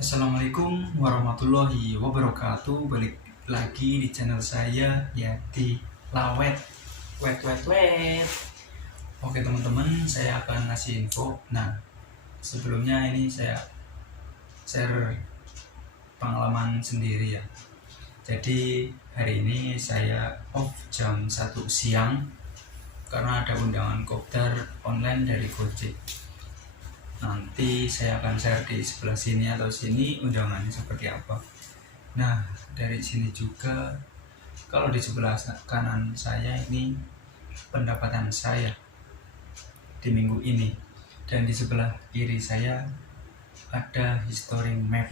Assalamualaikum warahmatullahi wabarakatuh. Balik lagi di channel saya, ya, di Lawet. Wet wet wet. Oke teman-teman, saya akan ngasih info. Nah, sebelumnya ini saya share pengalaman sendiri ya. Jadi hari ini saya off jam 1 siang karena ada undangan kopdar online dari Gojek. Nanti saya akan share di sebelah sini atau sini undangannya seperti apa. Nah, dari sini juga, kalau di sebelah kanan saya ini pendapatan saya di minggu ini, dan di sebelah kiri saya ada history map.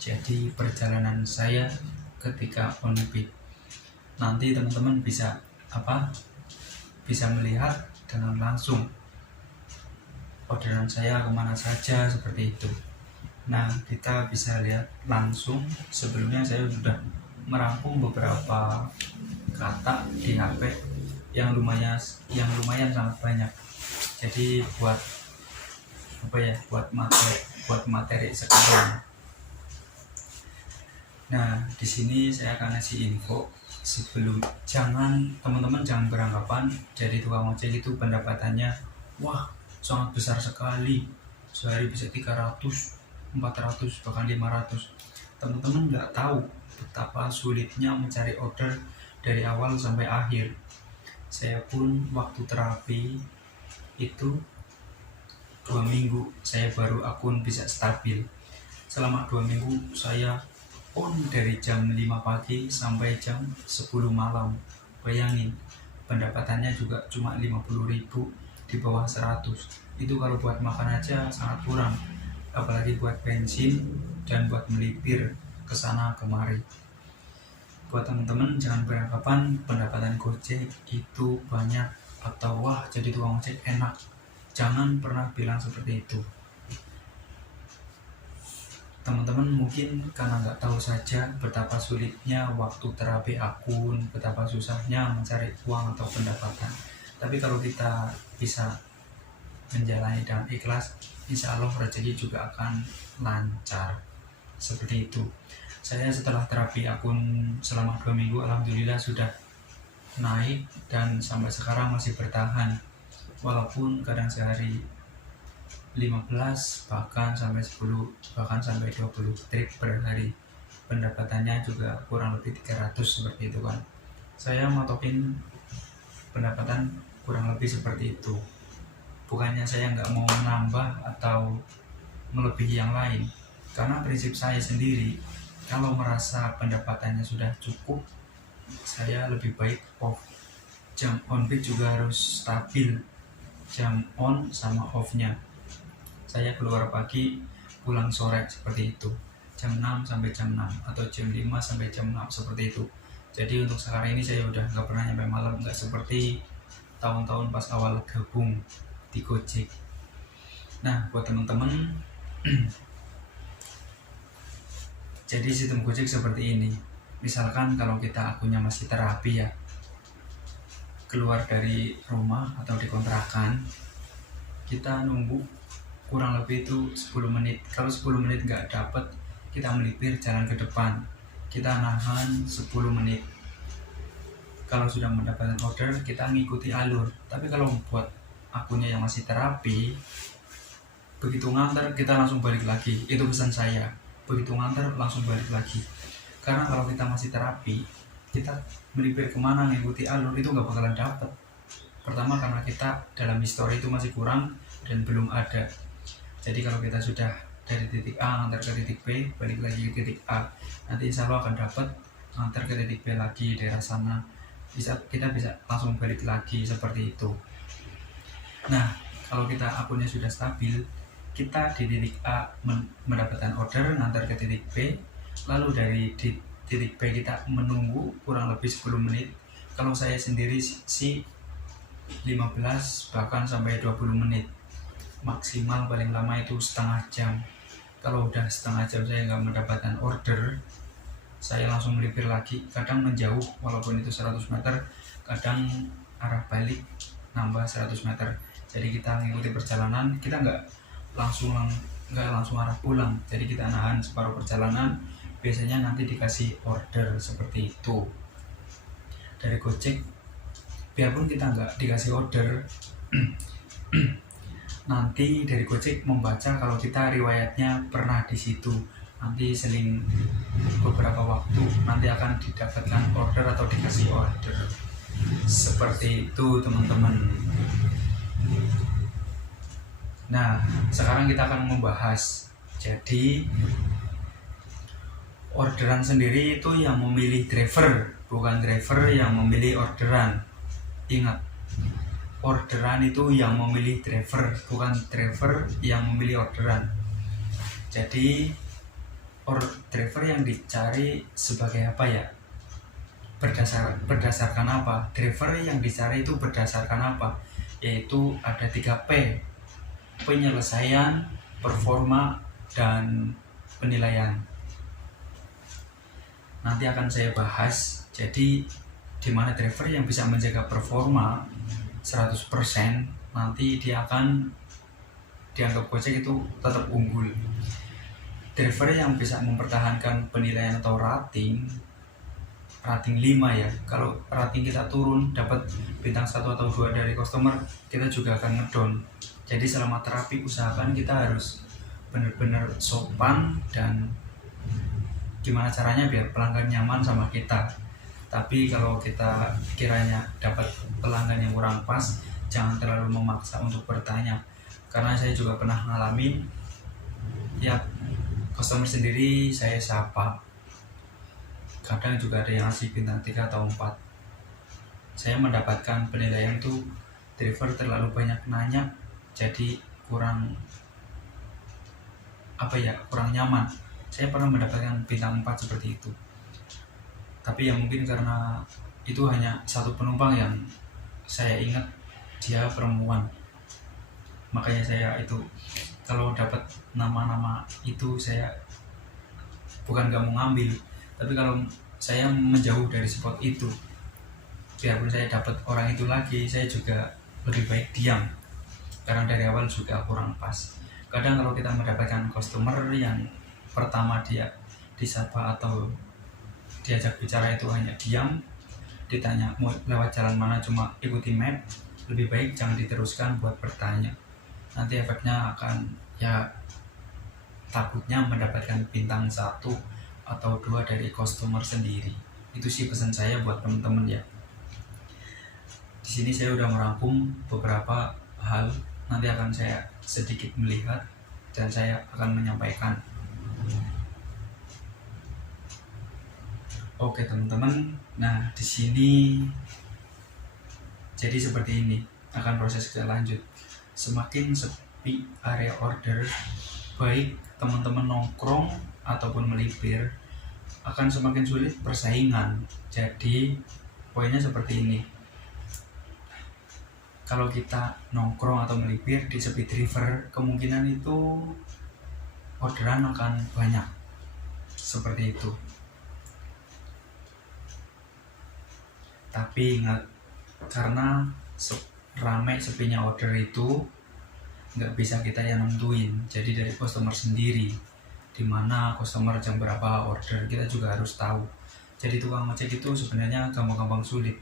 Jadi perjalanan saya ketika on peak. Nanti teman-teman bisa bisa melihat dengan langsung orderan saya kemana saja seperti itu. Nah, kita bisa lihat langsung. Sebelumnya saya sudah merangkum beberapa kata di HP yang lumayan sangat banyak. Jadi buat materi sekarang. Nah, di sini saya akan kasih info. Teman-teman jangan beranggapan jadi tukang ojek itu pendapatannya wah sangat besar sekali, sehari bisa 300, 400, bahkan 500. Teman-teman nggak tahu betapa sulitnya mencari order dari awal sampai akhir. Saya pun waktu terapi itu 2 minggu saya baru akun bisa stabil. Selama 2 minggu saya on dari jam 5 pagi sampai jam 10 malam. Bayangin, pendapatannya juga cuma 50.000, di bawah 100. Itu kalau buat makan aja sangat kurang, apalagi buat bensin dan buat melipir ke sana kemari. Buat teman-teman jangan beranggapan pendapatan Gojek itu banyak atau wah jadi tukang ojek enak. Jangan pernah bilang seperti itu. Teman-teman mungkin karena nggak tahu saja betapa sulitnya waktu terapi akun, betapa susahnya mencari uang atau pendapatan. Tapi kalau kita bisa menjalani dengan ikhlas, insya Allah rezeki juga akan lancar. Seperti itu. Saya setelah terapi akun selama 2 minggu, alhamdulillah sudah naik dan sampai sekarang masih bertahan. Walaupun kadang sehari 15 bahkan sampai 10 bahkan sampai 20 trip per hari, pendapatannya juga kurang lebih 300 seperti itu kan. Saya matokin pendapatan kurang lebih seperti itu. Bukannya saya nggak mau menambah atau melebihi yang lain, karena prinsip saya sendiri, kalau merasa pendapatannya sudah cukup, saya lebih baik off. Jam on peak juga harus stabil, jam on sama off-nya. Saya keluar pagi, pulang sore seperti itu, jam 6 sampai jam 6 atau jam 5 sampai jam 6 seperti itu. Jadi untuk sekarang ini saya udah nggak pernah nyampe malam, nggak seperti tahun-tahun pas awal gabung di Gojek. Nah, buat teman-teman, jadi sistem Gojek seperti ini. Misalkan kalau kita akunnya masih terapi ya, keluar dari rumah atau di kontrakan, kita nunggu kurang lebih itu 10 menit. Kalau 10 menit nggak dapet, kita melipir jalan ke depan, kita nahan 10 menit. Kalau sudah mendapatkan order, kita ngikuti alur. Tapi kalau buat akunnya yang masih terapi, begitu nganter kita langsung balik lagi. Itu pesan saya, begitu nganter langsung balik lagi. Karena kalau kita masih terapi, kita melipir kemana ngikuti alur itu nggak bakalan dapet. Pertama karena kita dalam histori itu masih kurang dan belum ada. Jadi kalau kita sudah dari titik A ngantar ke titik B, balik lagi ke titik A, nanti insya Allah akan dapat ngantar ke titik B lagi daerah sana. Kita bisa langsung balik lagi seperti itu. Nah, kalau kita akunnya sudah stabil, kita di titik A mendapatkan order ngantar ke titik B, lalu dari titik B kita menunggu kurang lebih 10 menit. Kalau saya sendiri sih 15 bahkan sampai 20 menit. Maksimal paling lama itu setengah jam. Kalau udah setengah jam saya nggak mendapatkan order, saya langsung melipir lagi. Kadang menjauh walaupun itu 100 meter, kadang arah balik nambah 100 meter. Jadi kita mengikuti perjalanan, kita nggak langsung nggak langsung arah pulang, jadi kita nahan separuh perjalanan, biasanya nanti dikasih order seperti itu dari Gojek. Biarpun kita nggak dikasih order, nanti dari Gojek membaca kalau kita riwayatnya pernah di situ, nanti seling beberapa waktu nanti akan didapatkan order atau dikasih order seperti itu teman-teman. Nah, sekarang kita akan membahas, jadi orderan sendiri itu yang memilih driver, bukan driver yang memilih orderan. Ingat, orderan itu yang memilih driver, bukan driver yang memilih orderan. Jadi driver yang dicari sebagai apa ya? Berdasarkan apa? Driver yang dicari itu berdasarkan apa? Yaitu ada 3P: penyelesaian, performa, dan penilaian. Nanti akan saya bahas. Jadi di mana driver yang bisa menjaga performa 100%, nanti dia akan dianggap Gojek itu tetap unggul. Driver yang bisa mempertahankan penilaian atau rating 5 ya. Kalau rating kita turun, dapat bintang 1 atau 2 dari customer, kita juga akan ngedown. Jadi selama terapi usahakan kita harus benar-benar sopan dan gimana caranya biar pelanggan nyaman sama kita. Tapi kalau kita kiranya dapat pelanggan yang kurang pas, jangan terlalu memaksa untuk bertanya, karena saya juga pernah ngalamin ya, customer sendiri saya sapa, kadang juga ada yang ngasih bintang 3 atau 4. Saya mendapatkan penilaian itu driver terlalu banyak nanya, jadi kurang nyaman. Saya pernah mendapatkan bintang 4 seperti itu. Tapi ya mungkin karena itu hanya satu penumpang yang saya ingat dia perempuan, makanya saya itu kalau dapat nama-nama itu saya bukan gak mau ngambil, tapi kalau saya menjauh dari spot itu, biarpun saya dapat orang itu lagi, saya juga lebih baik diam, karena dari awal juga kurang pas. Kadang kalau kita mendapatkan customer yang pertama dia disapa atau diajak bicara itu hanya diam, ditanya mau lewat jalan mana cuma ikuti map, lebih baik jangan diteruskan buat bertanya. Nanti efeknya akan ya takutnya mendapatkan bintang 1 atau 2 dari customer sendiri. Itu sih pesan saya buat teman-teman ya. Di sini saya udah merangkum beberapa hal, nanti akan saya sedikit melihat dan saya akan menyampaikan. Oke teman-teman, nah di sini jadi seperti ini akan proses kita lanjut. Semakin sepi area order, baik teman-teman nongkrong ataupun melipir, akan semakin sulit persaingan. Jadi poinnya seperti ini, kalau kita nongkrong atau melipir di sepi driver, kemungkinan itu orderan akan banyak, seperti itu. Tapi ingat, karena ramai sepinya order itu nggak bisa kita yang nentuin, jadi dari customer sendiri dimana customer jam berapa order kita juga harus tahu. Jadi tukang ojek itu sebenarnya gampang-gampang sulit.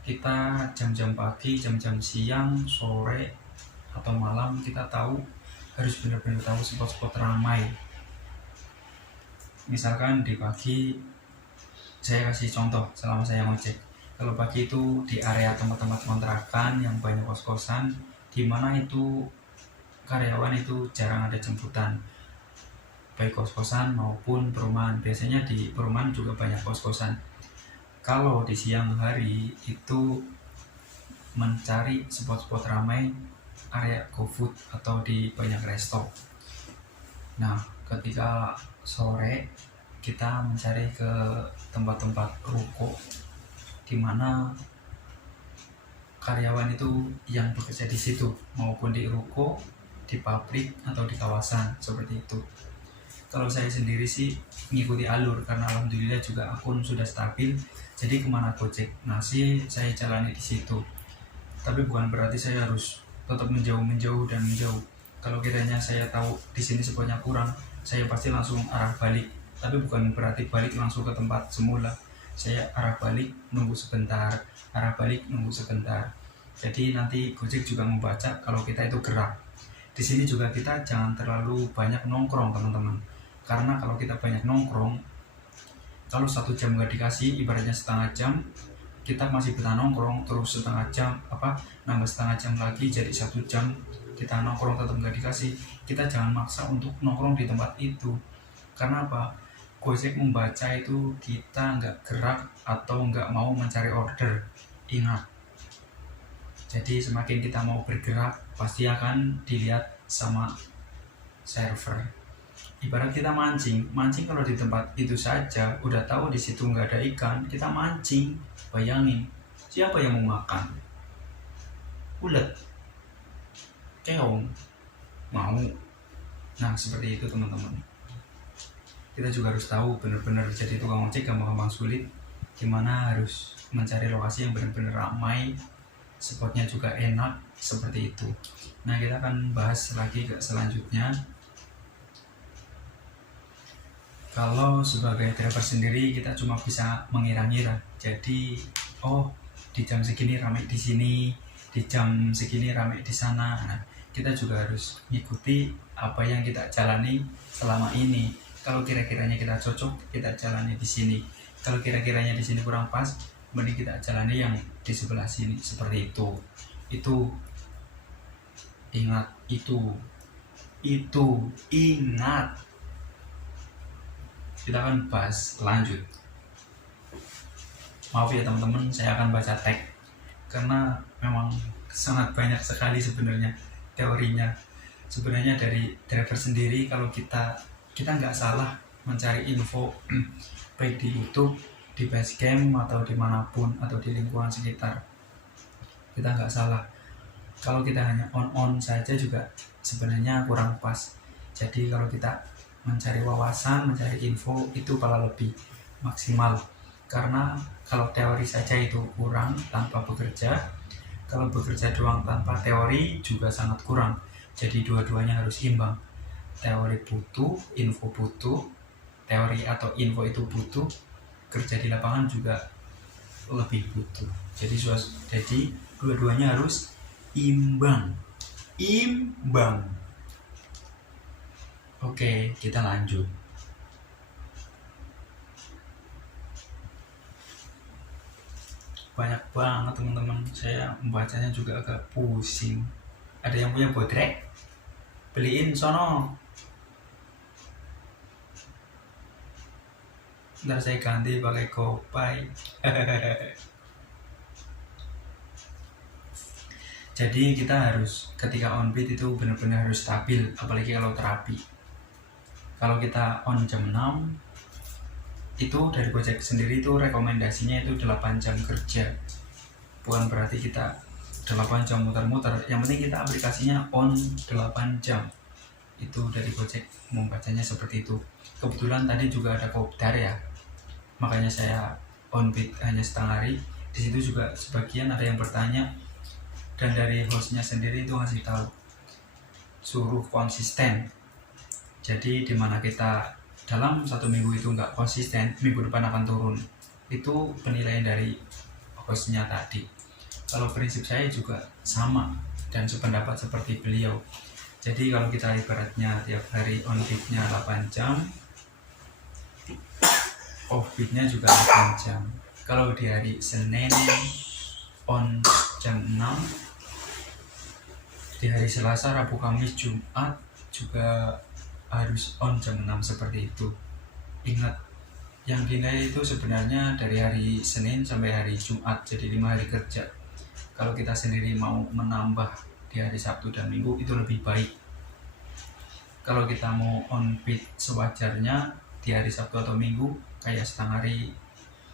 Kita jam-jam pagi, jam-jam siang, sore atau malam kita tahu, harus benar-benar tahu spot-spot ramai. Misalkan di pagi, saya kasih contoh selama saya ngojek. Kalau pagi itu di area tempat-tempat kontrakan yang banyak kos-kosan, di mana itu karyawan itu jarang ada jemputan, baik kos-kosan maupun perumahan. Biasanya di perumahan juga banyak kos-kosan. Kalau di siang hari itu mencari spot-spot ramai, area GoFood atau di banyak resto. Nah, ketika sore kita mencari ke tempat-tempat ruko, di mana karyawan itu yang bekerja di situ, maupun di ruko, di pabrik atau di kawasan seperti itu. Kalau saya sendiri sih mengikuti alur, karena alhamdulillah juga akun sudah stabil, jadi kemana Gojek ngasih saya jalani di situ. Tapi bukan berarti saya harus tetap menjauh. Kalau kiranya saya tahu di sini spotnya kurang, saya pasti langsung arah balik. Tapi bukan berarti balik langsung ke tempat semula. Saya arah balik, nunggu sebentar, arah balik, nunggu sebentar. Jadi nanti Gojek juga membaca kalau kita itu gerak. Di sini juga kita jangan terlalu banyak nongkrong teman-teman. Karena kalau kita banyak nongkrong, kalau 1 jam nggak dikasih, ibaratnya setengah jam, kita masih bisa nongkrong terus setengah jam, nambah setengah jam lagi jadi 1 jam, kita nongkrong tetap nggak dikasih. Kita jangan maksa untuk nongkrong di tempat itu. Karena apa? Gojek membaca itu kita nggak gerak atau nggak mau mencari order. Ingat, jadi semakin kita mau bergerak pasti akan dilihat sama server. Ibarat kita mancing kalau di tempat itu saja udah tahu di situ nggak ada ikan, kita mancing. Bayangin, siapa yang mau makan? Ulet, keong, mau. Nah seperti itu teman-teman. Kita juga harus tahu benar-benar jadi tukang ojek gampang-gampang sulit. Gimana harus mencari lokasi yang benar-benar ramai, spotnya juga enak, seperti itu. Nah kita akan bahas lagi ke selanjutnya. Kalau sebagai driver sendiri kita cuma bisa mengira-ngira. Jadi di jam segini ramai di sini, di jam segini ramai di sana. Nah kita juga harus mengikuti apa yang kita jalani selama ini. Kalau kira-kiranya kita cocok, kita jalani di sini. Kalau kira-kiranya di sini kurang pas, mending kita jalani yang di sebelah sini, seperti itu. Ingat itu ingat. Kita akan bahas lanjut. Maaf ya teman-teman, saya akan baca tag karena memang sangat banyak sekali sebenarnya teorinya. Sebenarnya dari driver sendiri, kalau kita nggak salah mencari info baik di YouTube, di Basecamp atau dimanapun atau di lingkungan sekitar, kita nggak salah. Kalau kita hanya on saja juga sebenarnya kurang pas. Jadi kalau kita mencari wawasan, mencari info itu kalau lebih maksimal. Karena kalau teori saja itu kurang tanpa bekerja, kalau bekerja doang tanpa teori juga sangat kurang. Jadi dua-duanya harus imbang. Teori butuh, info butuh, teori atau info itu butuh, kerja di lapangan juga lebih butuh. Jadi dua-duanya harus imbang. Oke, kita lanjut. Banyak banget teman-teman, saya membacanya juga agak pusing. Ada yang punya bodrek? Beliin sono. Ntar saya ganti pakai GoPay. Jadi kita harus ketika on beat itu benar-benar harus stabil, apalagi kalau terapi. Kalau kita on jam 6 itu dari Gojek sendiri itu rekomendasinya itu 8 jam kerja. Bukan berarti kita 8 jam muter-muter, yang penting kita aplikasinya on 8 jam. Itu dari Gojek membacanya seperti itu. Kebetulan tadi juga ada kopdar ya, makanya saya on beat hanya setengah hari. Di situ juga sebagian ada yang bertanya, dan dari hostnya sendiri itu ngasih tahu suruh konsisten. Jadi dimana kita dalam 1 minggu itu nggak konsisten, minggu depan akan turun. Itu penilaian dari hostnya tadi. Kalau prinsip saya juga sama dan sependapat seperti beliau. Jadi kalau kita ibaratnya tiap hari on beat-nya 8 jam, off beat-nya juga 8 jam. Kalau di hari Senin on jam 6, di hari Selasa, Rabu, Kamis, Jumat juga harus on jam 6, seperti itu. Ingat, yang dinilai itu sebenarnya dari hari Senin sampai hari Jumat, jadi 5 hari kerja. Kalau kita sendiri mau menambah di hari Sabtu dan Minggu itu lebih baik. Kalau kita mau on beat sewajarnya di hari Sabtu atau Minggu, kayak setengah hari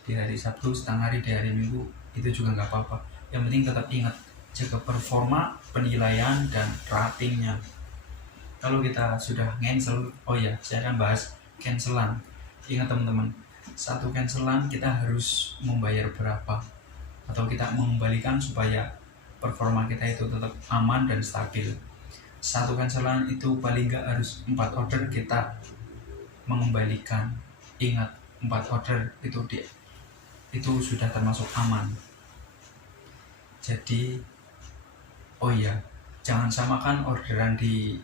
di hari Sabtu, setengah hari di hari Minggu, itu juga nggak apa-apa. Yang penting tetap ingat, jaga performa, penilaian, dan ratingnya. Kalau kita sudah cancel, saya akan bahas cancelan. Ingat teman-teman, 1 cancelan kita harus membayar berapa, atau kita mengembalikan supaya performa kita itu tetap aman dan stabil. satu cancelan itu paling nggak harus 4 order kita mengembalikan. Ingat, 4 order itu sudah termasuk aman. Jadi oh iya, jangan samakan orderan di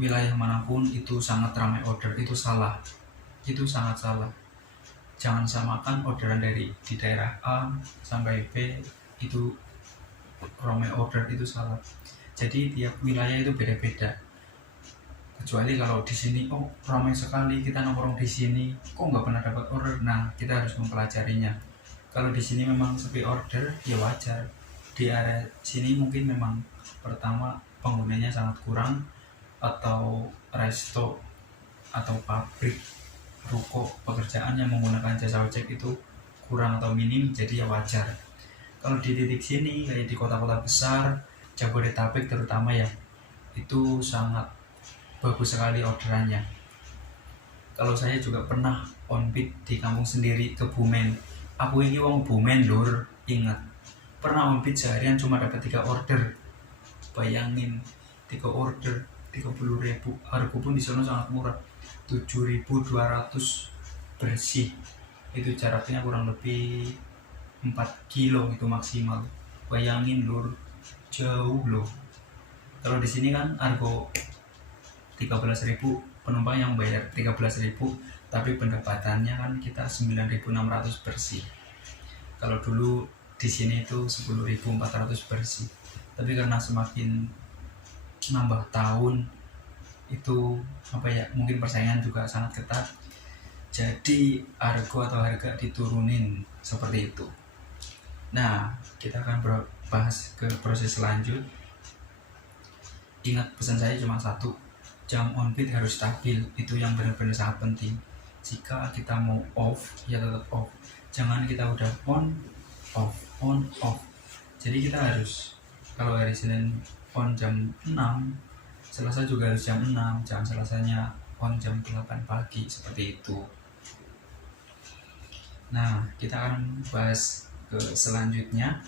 wilayah manapun itu sangat ramai order, itu salah, itu sangat salah. Jangan samakan orderan di daerah A sampai B itu ramai order, itu salah. Jadi tiap wilayah itu beda-beda. Kecuali kalau di sini oh ramai sekali, kita nongkrong di sini kok nggak pernah dapat order, nah kita harus mempelajarinya. Kalau di sini memang sepi order ya wajar. Di area sini mungkin memang pertama penggunanya sangat kurang, atau resto atau pabrik, ruko, pekerjaan yang menggunakan jasa ojek itu kurang atau minim, jadi ya wajar. Kalau di titik sini kayak di kota-kota besar Jabodetabek terutama ya, itu sangat bagus sekali orderannya. Kalau saya juga pernah on beat di kampung sendiri, Kebumen. Aku ini wong Bumen lur, ingat. Pernah on beat seharian cuma dapat 3 order. Bayangin 3 order 30.000, harga pun di sana sangat murah, 7.200 bersih. Itu jaraknya kurang lebih 4 kilo itu maksimal. Bayangin lur, jauh loh. Kalau di sini kan harga 13.000, penumpang yang bayar 13.000, tapi pendapatannya kan kita 9.600 bersih. Kalau dulu di sini itu 10.400 bersih. Tapi karena semakin nambah tahun itu mungkin persaingan juga sangat ketat, jadi harga diturunin seperti itu. Nah, kita akan bahas ke proses selanjut. Ingat, pesan saya cuma satu, jam on beat harus stabil, itu yang benar-benar sangat penting. Jika kita mau off ya tetap off, jangan kita udah on off. Jadi kita harus, kalau hari Senin on jam 6, Selasa juga harus jam 6, jangan Selasanya on jam 8 pagi, seperti itu. Nah, kita akan bahas ke selanjutnya.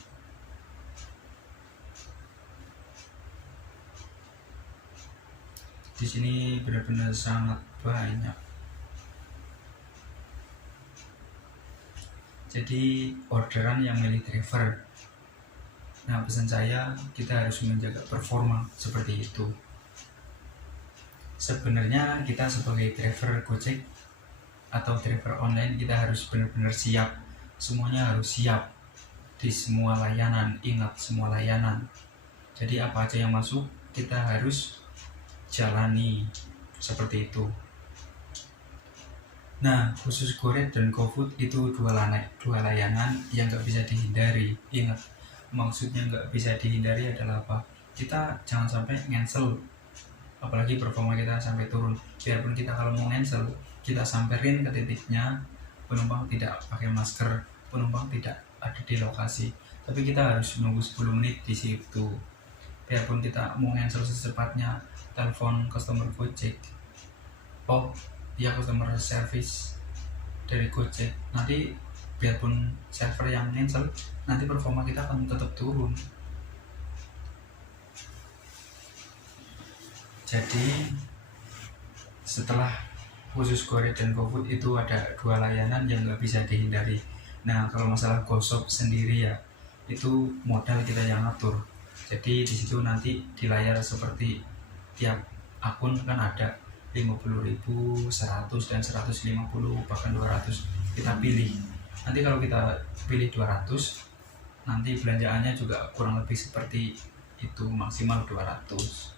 Di sini benar-benar sangat banyak. Jadi orderan yang milik driver. Nah, pesan saya, kita harus menjaga performa seperti itu. Sebenarnya kita sebagai driver Gojek atau driver online, kita harus benar-benar siap. Semuanya harus siap di semua layanan. Ingat, semua layanan. Jadi apa aja yang masuk, kita harus jalani seperti itu. Nah, khusus Goret dan GoFood itu dua layanan yang nggak bisa dihindari. Ingat, maksudnya nggak bisa dihindari adalah apa? Kita jangan sampai cancel, apalagi performa kita sampai turun. Biarpun kita kalau mau cancel, kita samperin ke titiknya, penumpang tidak pakai masker, penumpang tidak ada di lokasi, tapi kita harus menunggu 10 menit di situ. Biarpun kita mau cancel secepatnya, telepon customer Gojek, oh ya customer service dari Gojek, nanti biarpun server yang cancel, nanti performa kita akan tetap turun. Jadi setelah khusus Goret dan GoFood itu ada dua layanan yang nggak bisa dihindari. Nah, kalau masalah GoShop sendiri ya, itu modal kita yang ngatur. Jadi di situ nanti di layar seperti tiap akun kan ada 50.000, 100 dan 150, bahkan 200. Kita pilih. Nanti kalau kita pilih 200, nanti belanjaannya juga kurang lebih seperti itu, maksimal 200.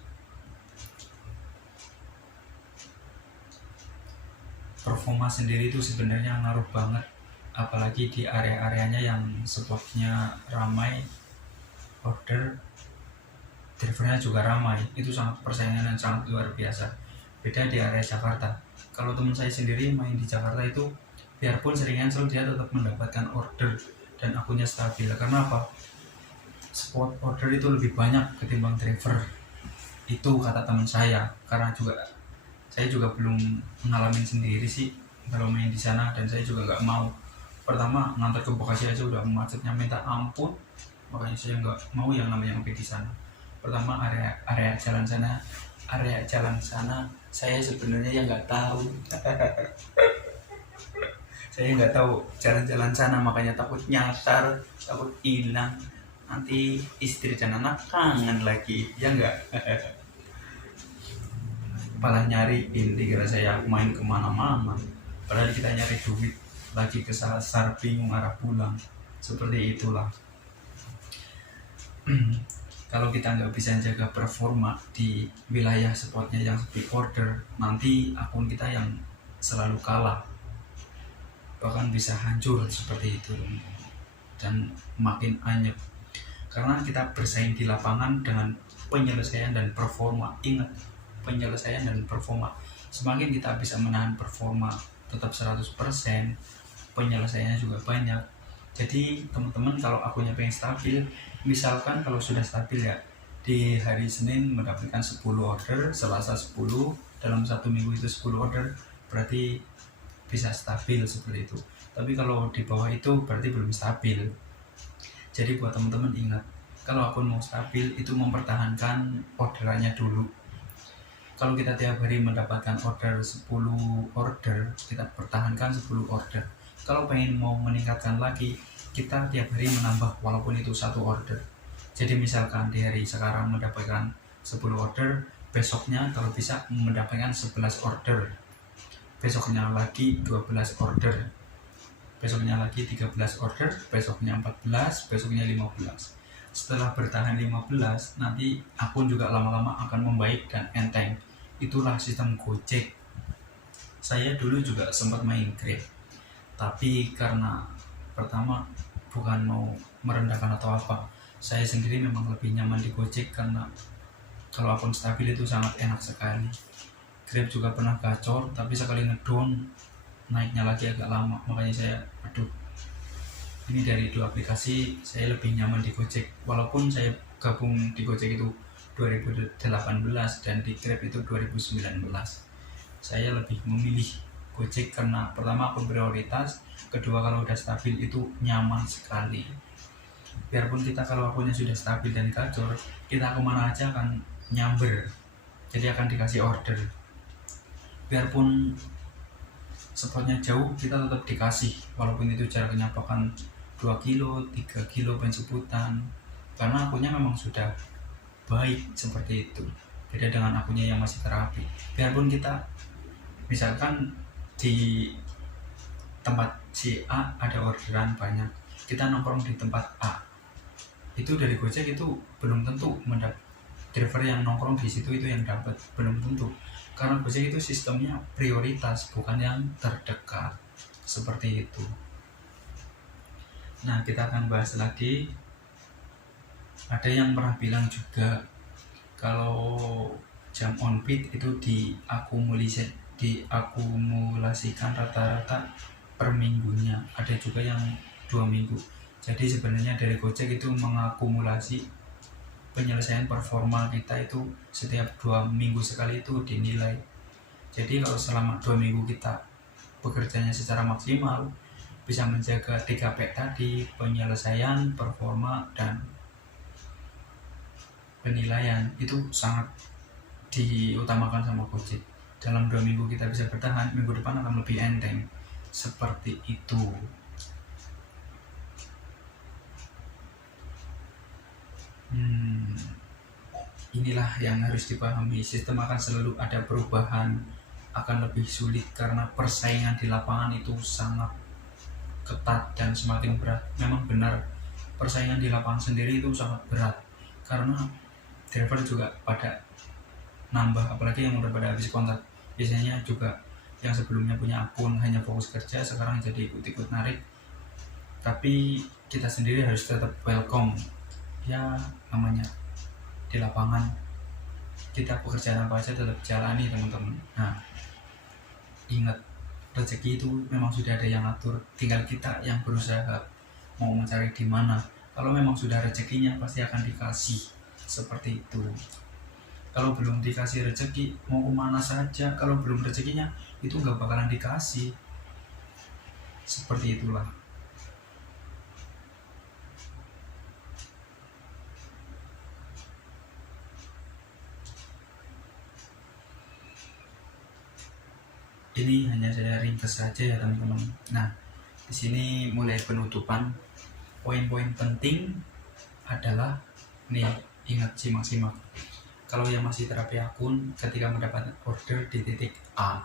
Performa sendiri itu sebenarnya ngaruh banget, apalagi di area-areanya yang spotnya ramai, order drivernya juga ramai, itu sangat persaingan yang sangat luar biasa. Beda di area Jakarta. Kalau teman saya sendiri main di Jakarta itu, biarpun sering cancel, dia tetap mendapatkan order dan akunnya stabil. Karena apa? Spot order itu lebih banyak ketimbang driver, itu kata teman saya. Karena saya juga belum ngalamin sendiri sih kalau main di sana, dan saya juga nggak mau. Pertama ngantar ke Bekasi aja udah macetnya minta ampun, makanya saya nggak mau yang namanya ngopi di sana. Pertama, area jalan sana saya sebenarnya yang nggak tahu. Saya nggak tahu jalan-jalan sana, makanya takut nyasar, takut hilang, nanti istri dan anak kangen lagi, ya nggak. Malah nyariin, dikira saya main kemana-mana, padahal kita nyari duit, lagi kesasar, bingung arah pulang. Seperti itulah. Kalau kita nggak bisa jaga performa di wilayah spotnya yang sepi order, nanti akun kita yang selalu kalah, bahkan bisa hancur seperti itu, dan makin anyep. Karena kita bersaing di lapangan dengan penyelesaian dan performa. Ingat, penyelesaian dan performa. Semakin kita bisa menahan performa tetap 100%, penyelesaiannya juga banyak. Jadi teman-teman, kalau akunnya pengen stabil, misalkan kalau sudah stabil ya, di hari Senin mendapatkan 10 order, Selasa 10, dalam satu minggu itu 10 order, berarti bisa stabil seperti itu. Tapi kalau di bawah itu berarti belum stabil. Jadi buat teman-teman ingat, kalau akun mau stabil itu mempertahankan orderannya dulu. Kalau kita tiap hari mendapatkan order 10 order, kita pertahankan 10 order. Kalau pengen mau meningkatkan lagi, kita tiap hari menambah walaupun itu 1 order. Jadi misalkan di hari sekarang mendapatkan 10 order, besoknya kalau bisa mendapatkan 11 order, besoknya lagi 12 order, besoknya lagi 13 order, besoknya 14, besoknya 15. Setelah bertahan 15, nanti akun juga lama-lama akan membaik dan enteng. Itulah sistem Gojek. Saya dulu juga sempat main Grab, tapi karena pertama bukan mau merendahkan atau apa, saya sendiri memang lebih nyaman di Gojek karena kalau akun stabil itu sangat enak sekali. Grab juga pernah gacor, tapi sekali ngedown naiknya lagi agak lama, makanya saya ini dari dua aplikasi saya lebih nyaman di Gojek. Walaupun saya gabung di Gojek itu 2018 dan di Grab itu 2019, saya lebih memilih Gojek karena pertama akun prioritas, kedua kalau udah stabil itu nyaman sekali. Biarpun kita kalau akunnya sudah stabil dan gacor, kita kemana aja akan nyamber, jadi akan dikasih order. Biarpun spotnya jauh, kita tetap dikasih, walaupun itu jaraknya bahkan 2 kilo, 3 kilo penjemputan, karena akunnya memang sudah baik seperti itu. Beda dengan akunnya yang masih terapi. Biarpun kita misalkan di tempat si A ada orderan banyak, kita nongkrong di tempat A, itu dari Gojek itu belum tentu mendapat. Driver yang nongkrong di situ itu yang dapat, belum tentu, karena Gojek itu sistemnya prioritas, bukan yang terdekat seperti itu. Nah, kita akan bahas lagi. Ada yang pernah bilang juga kalau jam on beat itu diakumulasikan rata-rata per minggunya, ada juga yang 2 minggu. Jadi sebenarnya dari Gojek itu mengakumulasi penyelesaian performa kita itu setiap 2 minggu sekali itu dinilai. Jadi kalau selama 2 minggu kita bekerjanya secara maksimal, bisa menjaga 3P tadi, penyelesaian, performa, dan penilaian, itu sangat diutamakan sama Gojek. Dalam 2 minggu kita bisa bertahan, minggu depan akan lebih enteng. Seperti itu. Inilah yang harus dipahami. Sistem akan selalu ada perubahan, akan lebih sulit karena persaingan di lapangan itu sangat ketat dan semakin berat. Memang benar, persaingan di lapangan sendiri itu sangat berat karena driver juga pada nambah, apalagi yang udah pada habis kontrak. Biasanya juga yang sebelumnya punya akun hanya fokus kerja, sekarang jadi ikut-ikut narik. Tapi kita sendiri harus tetap welcome. Ya namanya di lapangan, kita pekerjaan apa aja tetap jalani teman-teman. Nah, ingat, rezeki itu memang sudah ada yang atur, tinggal kita yang berusaha mau mencari di mana. Kalau memang sudah rezekinya pasti akan dikasih, seperti itu. Kalau belum dikasih rezeki, mau kemana saja, kalau belum rezekinya itu nggak bakalan dikasih. Seperti itulah. Ini hanya saya ringkas saja ya teman-teman. Nah, di sini mulai penutupan. Poin-poin penting adalah nih, ingat simak-simak. Kalau yang masih terapi akun, ketika mendapatkan order di titik A,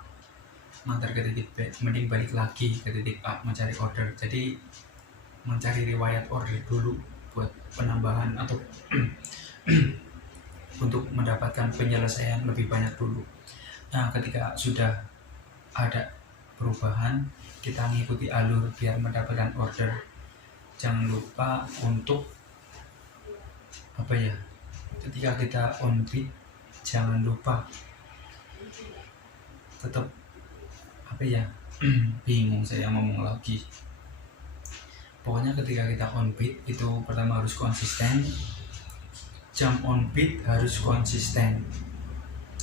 mantar ke titik B, mending balik lagi ke titik A mencari order. Jadi mencari riwayat order dulu buat penambahan atau untuk mendapatkan penyelesaian lebih banyak dulu. Nah, ketika sudah ada perubahan, kita mengikuti alur biar mendapatkan order. Jangan lupa untuk ketika kita on beat, jangan lupa tetap bingung saya ngomong lagi. Pokoknya ketika kita on beat itu pertama harus konsisten. Jam on beat harus konsisten,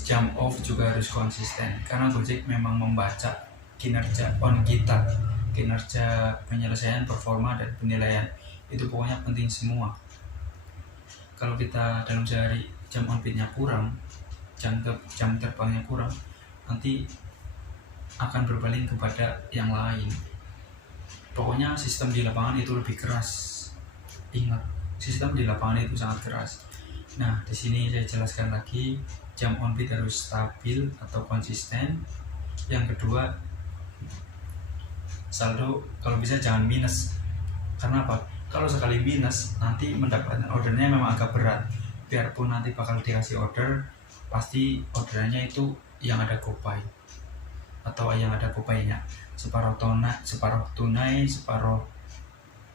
jam off juga harus konsisten, karena Gojek memang membaca kinerja on kita, kinerja penyelesaian, performa, dan penilaian. Itu pokoknya penting semua. Kalau kita dalam sehari jam on beatnya kurang, jam terbangnya kurang, nanti akan berpaling kepada yang lain. Pokoknya sistem di lapangan itu lebih keras. Ingat, sistem di lapangan itu sangat keras. Nah, di sini saya jelaskan lagi, jam on beat harus stabil atau konsisten. Yang kedua, saldo kalau bisa jangan minus. Karena apa? Kalau sekali minus, nanti mendapatkan ordernya memang agak berat. Biarpun nanti bakal dikasih order, pasti orderannya itu yang ada GoPay atau yang ada GoPay-nya. Separuh tunai, separuh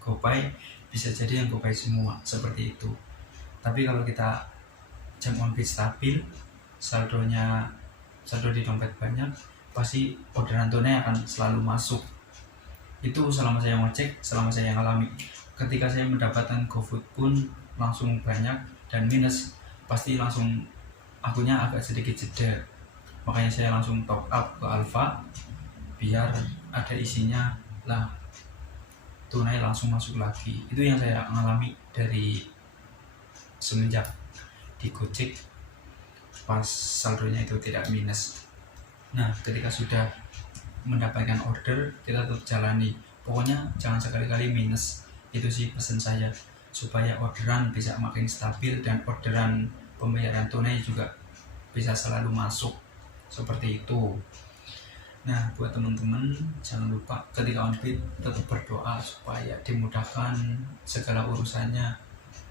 GoPay, bisa jadi yang GoPay semua, seperti itu. Tapi kalau kita jam on beat stabil, saldo di dompet banyak, pasti orderan tunai akan selalu masuk. Itu selama saya ngecek, selama saya ngalami. Ketika saya mendapatkan GoFood pun langsung banyak dan minus, pasti langsung akunnya agak sedikit jeda. Makanya saya langsung top up ke Alfa biar ada isinya lah, tunai langsung masuk lagi. Itu yang saya alami dari semenjak di Gojek pas saldonya itu tidak minus. Nah, ketika sudah mendapatkan order, kita tetap jalani. Pokoknya jangan sekali-kali minus. Itu sih pesan saya, supaya orderan bisa makin stabil dan orderan pembayaran tunai juga bisa selalu masuk, seperti itu. Nah, buat teman-teman jangan lupa ketika on beat tetap berdoa supaya dimudahkan segala urusannya.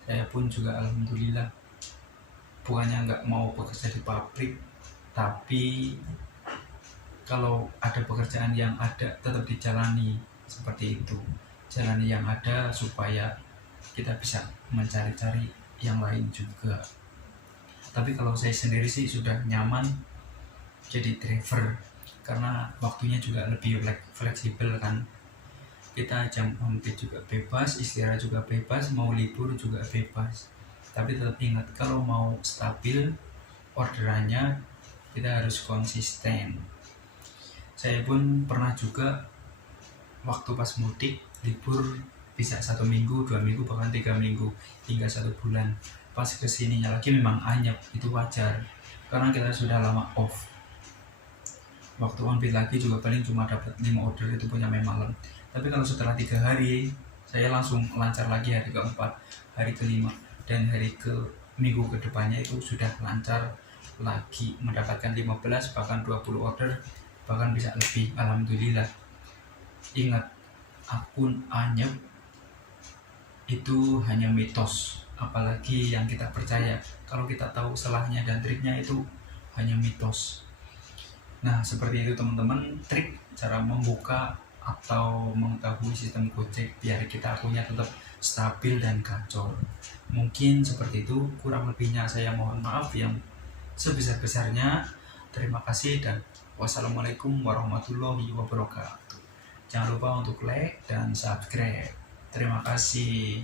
Saya pun juga alhamdulillah bukannya nggak mau bekerja di pabrik, tapi kalau ada pekerjaan yang ada tetap dijalani, seperti itu. Jalani yang ada supaya kita bisa mencari-cari yang lain juga. Tapi kalau saya sendiri sih sudah nyaman jadi driver, karena waktunya juga lebih fleksibel kan. Kita jam on beat juga bebas, istirahat juga bebas, mau libur juga bebas. Tapi tetap ingat, kalau mau stabil orderannya, kita harus konsisten. Saya pun pernah juga waktu pas mudik libur bisa 1 minggu, 2 minggu, bahkan 3 minggu, hingga 1 bulan. Pas kesininya lagi memang anyep, itu wajar karena kita sudah lama off. Waktu on beat lagi juga paling cuma dapat 5 order, itu pun sampai malam. Tapi kalau setelah 3 hari, saya langsung lancar lagi hari keempat, hari kelima, dan hari ke minggu kedepannya itu sudah lancar lagi, mendapatkan 15 bahkan 20 order, bahkan bisa lebih, alhamdulillah. Ingat, akun anyep itu hanya mitos, apalagi yang kita percaya. Kalau kita tahu salahnya dan triknya, itu hanya mitos. Nah, seperti itu teman-teman, trik cara membuka atau mengetahui sistem Gojek biar kita akunnya tetap stabil dan gacor. Mungkin seperti itu, kurang lebihnya saya mohon maaf yang sebesar-besarnya. Terima kasih dan wassalamualaikum warahmatullahi wabarakatuh. Jangan lupa untuk like dan subscribe. Terima kasih.